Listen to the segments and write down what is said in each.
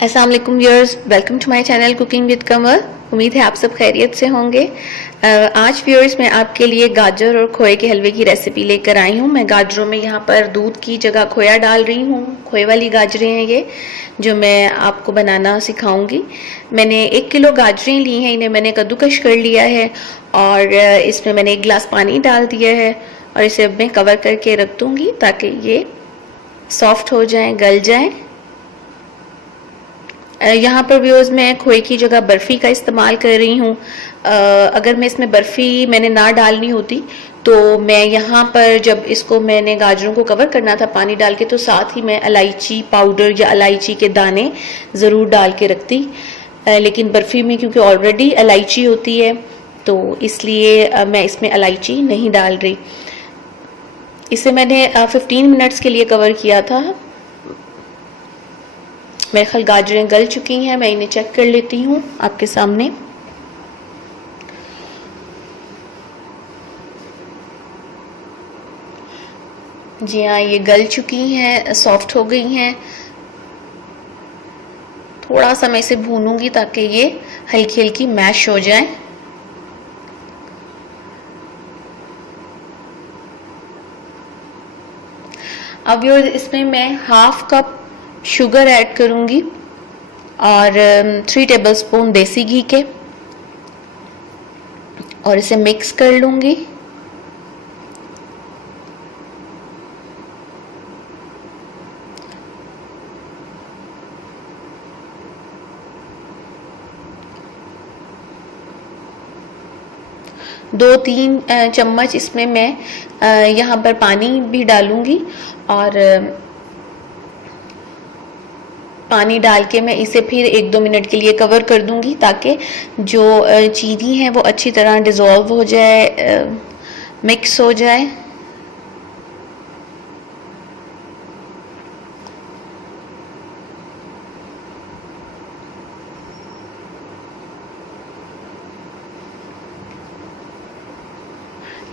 अस्सलाम वालेकुम viewers, welcome to my channel cooking with Qamar. उम्मीद है आप सब खैरियत से होंगे। आज व्यूअर्स मैं आपके लिए गाजर और खोए के हलवे की रेसिपी लेकर आई हूँ। मैं गाजरों में यहाँ पर दूध की जगह खोया डाल रही हूँ। खोए वाली गाजरें हैं ये जो मैं आपको बनाना सिखाऊंगी। मैंने 1 किलो गाजरें ली हैं, इन्हें मैंने कद्दूकश कर लिया है और इसमें मैंने 1 गिलास पानी डाल दिया है और इसे अब मैं कवर करके रख दूँगी ताकि ये सॉफ्ट हो जाए, गल जाए। यहाँ पर व्यूअर्स मैं खोए की जगह बर्फ़ी का इस्तेमाल कर रही हूँ। अगर मैं इसमें बर्फ़ी मैंने ना डालनी होती तो मैं यहाँ पर जब इसको मैंने गाजरों को कवर करना था पानी डाल के, तो साथ ही मैं इलायची पाउडर या इलायची के दाने ज़रूर डाल के रखती। लेकिन बर्फ़ी में क्योंकि ऑलरेडी इलायची होती है तो इसलिए मैं इसमें इलायची नहीं डाल रही। इसे मैंने 15 मिनट्स के लिए कवर किया था। मेरे ख्याल गाजरें गल चुकी हैं, मैं इन्हें चेक कर लेती हूँ आपके सामने। जी हाँ, ये गल चुकी हैं, सॉफ्ट हो गई हैं। थोड़ा सा मैं इसे भूनूंगी ताकि ये हल्की हल्की मैश हो जाए। अब ये इसमें मैं 1/2 कप शुगर ऐड करूंगी और 3 टेबलस्पून देसी घी के, और इसे मिक्स कर लूंगी। दो तीन चम्मच इसमें मैं यहाँ पर पानी भी डालूंगी और पानी डाल के मैं इसे फिर 1-2 मिनट के लिए कवर कर दूंगी ताकि जो चीनी है वो अच्छी तरह डिज़ोल्व हो जाए, मिक्स हो जाए।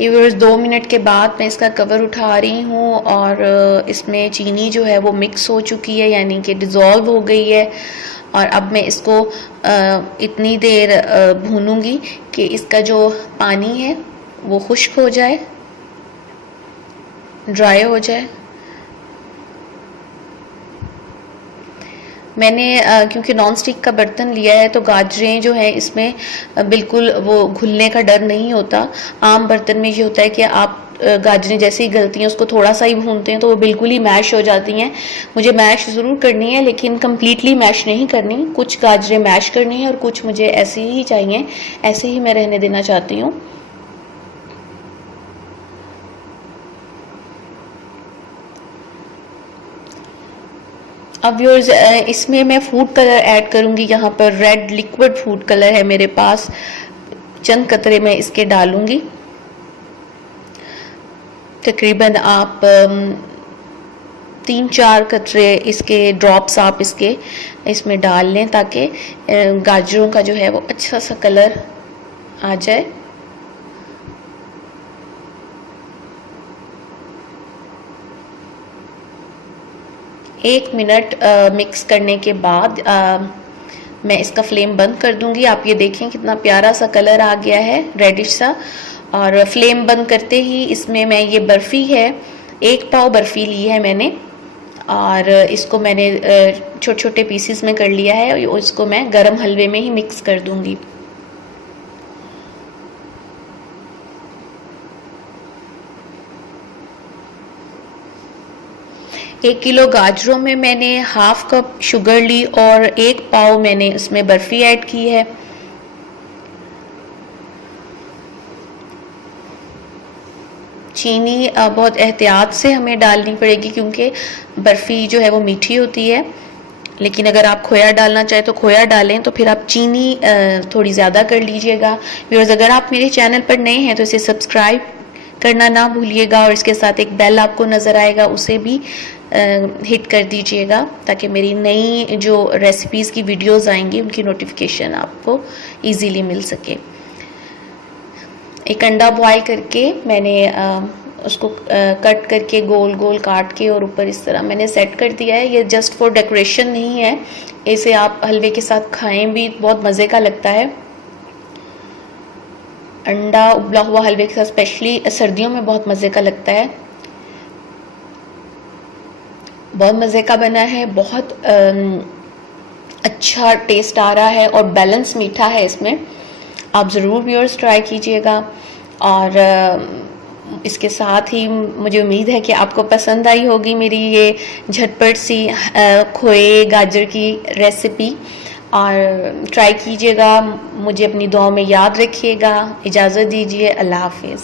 ये व्यूअर्स 2 मिनट के बाद मैं इसका कवर उठा रही हूँ और इसमें चीनी जो है वो मिक्स हो चुकी है, यानी कि डिज़ोल्व हो गई है। और अब मैं इसको इतनी देर भूनूंगी कि इसका जो पानी है वो खुश्क हो जाए, ड्राई हो जाए। मैंने क्योंकि नॉन स्टिक का बर्तन लिया है तो गाजरें जो हैं इसमें बिल्कुल वो घुलने का डर नहीं होता। आम बर्तन में ये होता है कि आप गाजरें जैसे ही गलती हैं उसको थोड़ा सा ही भूनते हैं तो वो बिल्कुल ही मैश हो जाती हैं। मुझे मैश ज़रूर करनी है लेकिन कम्प्लीटली मैश नहीं करनी। कुछ गाजरें मैश करनी है और कुछ मुझे ऐसे ही चाहिए, ऐसे ही मैं रहने देना चाहती हूँ। अब व्यूअर्स इसमें मैं फूड कलर ऐड करूंगी। यहाँ पर रेड लिक्विड फूड कलर है मेरे पास, चंद कतरे मैं इसके डालूंगी। तकरीबन आप 3-4 कतरे इसके ड्रॉप्स आप इसके इसमें डाल लें ताकि गाजरों का जो है वो अच्छा सा कलर आ जाए। एक मिनट मिक्स करने के बाद मैं इसका फ्लेम बंद कर दूंगी। आप ये देखें कितना प्यारा सा कलर आ गया है, रेडिश सा। और फ्लेम बंद करते ही इसमें मैं ये बर्फ़ी है, 1 पाव बर्फ़ी ली है मैंने और इसको मैंने छोटे छोटे पीसीस में कर लिया है और इसको मैं गरम हलवे में ही मिक्स कर दूंगी। 1 किलो गाजरों में मैंने 1/2 कप शुगर ली और 1 पाव मैंने इसमें बर्फ़ी ऐड की है। चीनी बहुत एहतियात से हमें डालनी पड़ेगी क्योंकि बर्फ़ी जो है वो मीठी होती है। लेकिन अगर आप खोया डालना चाहें तो खोया डालें, तो फिर आप चीनी थोड़ी ज़्यादा कर लीजिएगा। व्यूअर्स, अगर आप मेरे चैनल पर नए हैं तो इसे सब्सक्राइब करना ना भूलिएगा और इसके साथ एक बेल आपको नज़र आएगा, उसे भी हिट कर दीजिएगा ताकि मेरी नई जो रेसिपीज़ की वीडियोस आएंगी उनकी नोटिफिकेशन आपको इजीली मिल सके। एक अंडा बॉयल करके मैंने उसको कट करके गोल गोल काट के और ऊपर इस तरह मैंने सेट कर दिया है। ये जस्ट फॉर डेकोरेशन नहीं है, इसे आप हलवे के साथ खाएं भी, बहुत मज़े का लगता है। अंडा उबला हुआ हलवे के साथ स्पेशली सर्दियों में बहुत मज़े का लगता है। बहुत मज़े का बना है, बहुत अच्छा टेस्ट आ रहा है और बैलेंस मीठा है इसमें। आप ज़रूर व्यूअर्स ट्राई कीजिएगा और इसके साथ ही मुझे उम्मीद है कि आपको पसंद आई होगी मेरी ये झटपट सी खोए गाजर की रेसिपी, और ट्राई कीजिएगा। मुझे अपनी दुआओं में याद रखिएगा। इजाज़त दीजिए, अल्लाह हाफिज़।